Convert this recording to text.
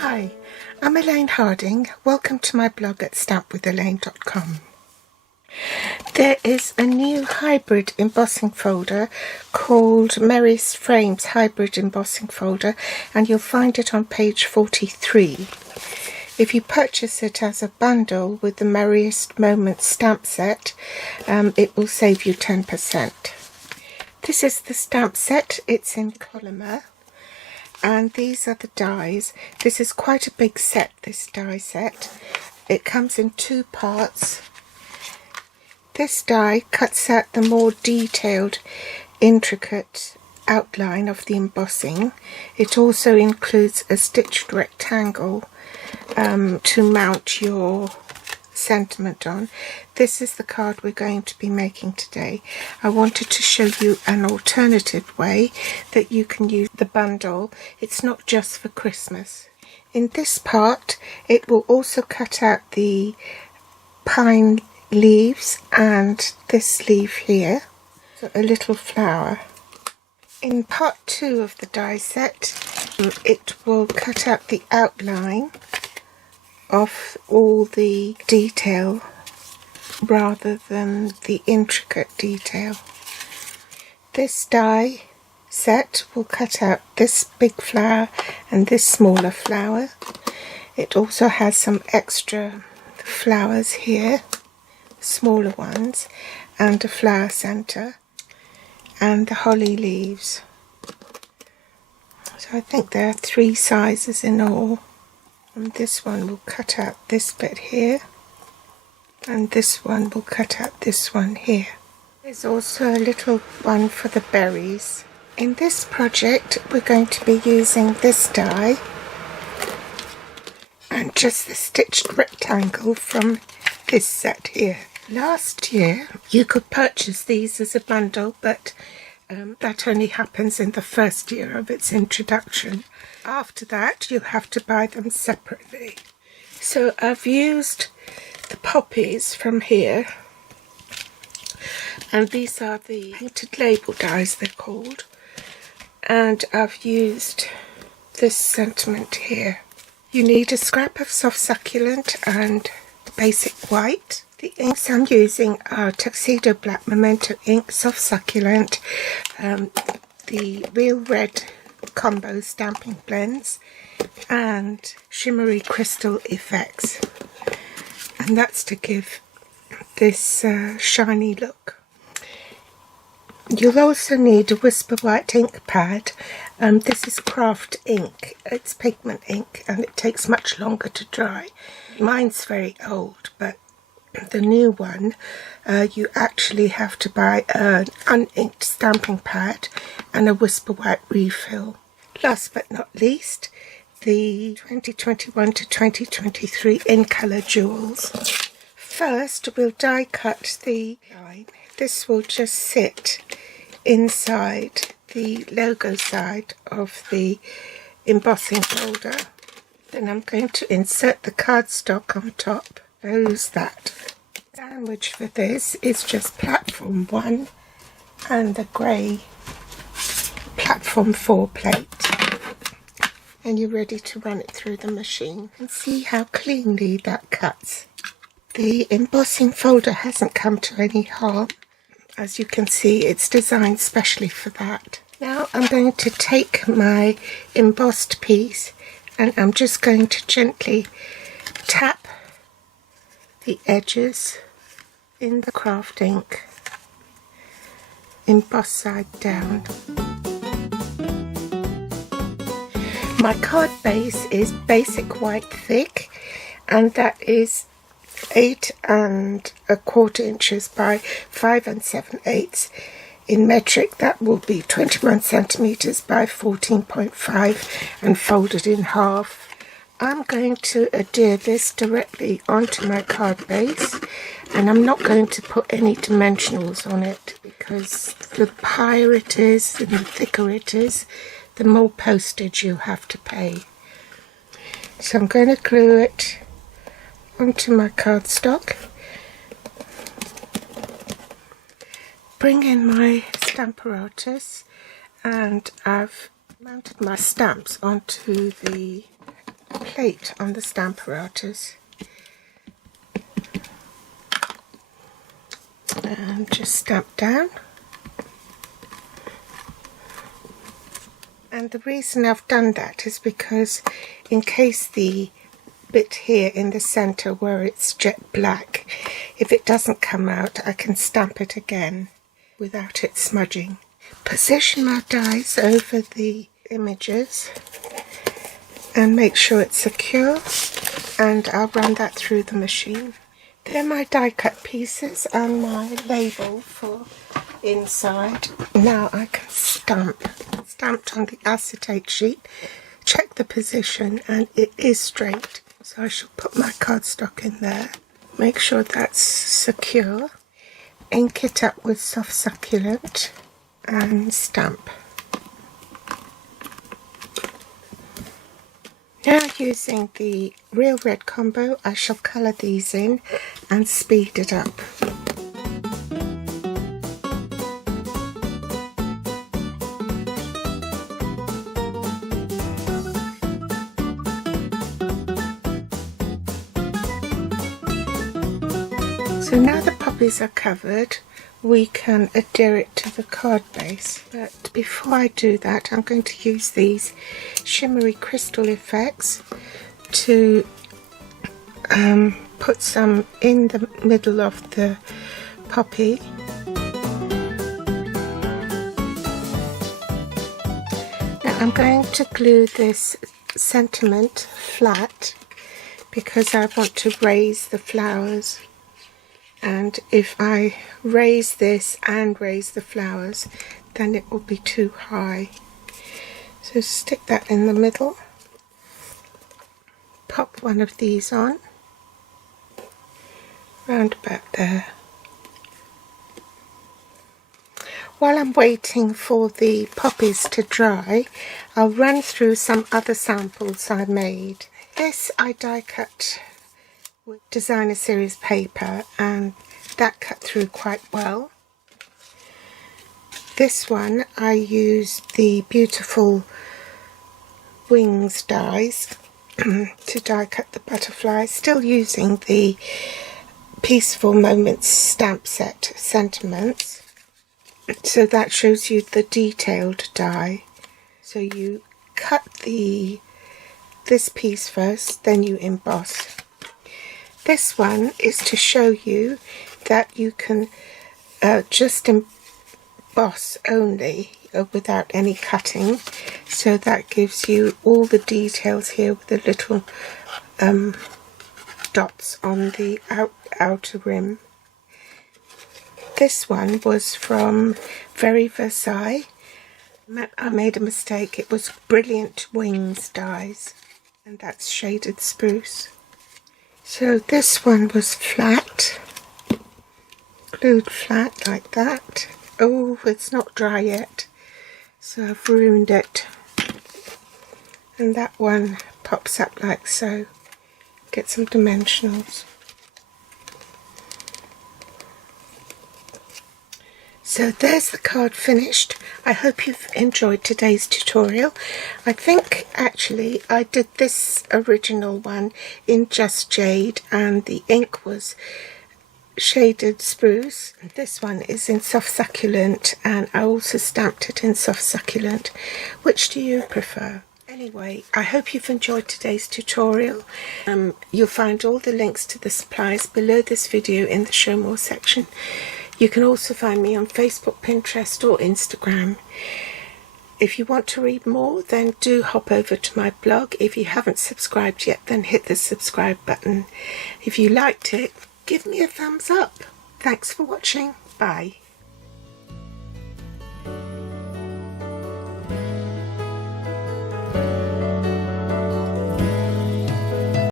Hi, I'm Elaine Harding. Welcome to my blog at stampwithelaine.com. There is a new hybrid embossing folder called Merriest Frames Hybrid Embossing Folder, and you'll find it on page 43. If you purchase it as a bundle with the Merriest Moments stamp set, it will save you 10%. This is the stamp set. It's in polymer. And these are the dies. This is quite a big set, this die set. It comes in two parts. This die cuts out the more detailed, intricate outline of the embossing. It also includes a stitched rectangle to mount your sentiment on. This is the card we're going to be making today. I wanted to show you an alternative way that you can use the bundle. It's not just for Christmas. In this part, it will also cut out the pine leaves and this leaf here, so a little flower. In part 2 of the die set, it will cut out the outline of all the detail rather than the intricate detail. This die set will cut out this big flower and this smaller flower. It also has some extra flowers here, smaller ones, and a flower centre and the holly leaves. So I think there are 3 sizes in all. And this one will cut out this bit here, and this one will cut out this one here. There's also a little one for the berries. In this project we're going to be using this die and just the stitched rectangle from this set here. Last year you could purchase these as a bundle, but that only happens in the first year of its introduction. After that, you'll have to buy them separately. So I've used the poppies from here, and these are the painted label dies they're called, and I've used this sentiment here. You need a scrap of soft succulent and basic white. The inks I'm using are Tuxedo Black Memento ink, soft succulent, the Real Red combo stamping blends, and shimmery crystal effects, and that's to give this shiny look. You'll also need a Whisper White ink pad. This is craft ink. It's pigment ink and it takes much longer to dry. Mine's very old, but the new one, you actually have to buy an uninked stamping pad and a Whisper White refill. Last but not least, the 2021 to 2023 in colour jewels. First, we'll die cut the line. This will just sit inside the logo side of the embossing folder. Then I'm going to insert the cardstock on top. Close that. Sandwich for this is just platform 1 and the grey platform 4 plate. And you're ready to run it through the machine and see how cleanly that cuts. The embossing folder hasn't come to any harm. As you can see, it's designed specially for that. Now I'm going to take my embossed piece and I'm just going to gently tap the edges in the craft ink, emboss side down. My card base is basic white thick, and that is 8 1/4 inches by 5 7/8. In metric, that will be 21 centimeters by 14.5 and folded in half. I'm going to adhere this directly onto my card base, and I'm not going to put any dimensionals on it because the higher it is and the thicker it is, the more postage you have to pay. So I'm going to glue it onto my cardstock. Bring in my Stamparatus, and I've mounted my stamps onto the plate on the Stamparatus and just stamp down. And the reason I've done that is because in case the bit here in the centre where it's jet black, if it doesn't come out, I can stamp it again without it smudging. Position my dies over the images and make sure it's secure, and I'll run that through the machine. They're my die cut pieces and my label for inside. Now I can stamped on the acetate sheet, check the position, and it is straight. So I shall put my cardstock in there, make sure that's secure, ink it up with soft succulent and stamp. Now using the Real Red combo, I shall colour these in and speed it up. So now the poppies are covered, we can adhere it to the card base. But before I do that, I'm going to use these shimmery crystal effects to put some in the middle of the poppy. Now I'm going to glue this sentiment flat because I want to raise the flowers. And if I raise this and raise the flowers, then it will be too high. So stick that in the middle. Pop one of these on, round about there. While I'm waiting for the poppies to dry, I'll run through some other samples I made. This I die cut with designer series paper, and that cut through quite well. This one I used the beautiful wings dies to die cut the butterflies, still using the Peaceful Moments stamp set sentiments. So that shows you the detailed die. So you cut this piece first, then you emboss. This one is to show you that you can just emboss only without any cutting. So that gives you all the details here with the little dots on the outer rim. This one was from Very Versailles. I made a mistake. It was Brilliant Wings dies, and that's shaded spruce. So this one was flat, glued flat like that. Oh, it's not dry yet, so I've ruined it. And that one pops up like so. Get some dimensionals. So there's the card finished. I hope you've enjoyed today's tutorial. I think actually I did this original one in Just Jade and the ink was shaded spruce. This one is in soft succulent and I also stamped it in soft succulent. Which do you prefer? Anyway, I hope you've enjoyed today's tutorial. You'll find all the links to the supplies below this video in the Show More section. You can also find me on Facebook, Pinterest or Instagram. If you want to read more, then do hop over to my blog. If you haven't subscribed yet, then hit the subscribe button. If you liked it, give me a thumbs up. Thanks for watching. Bye.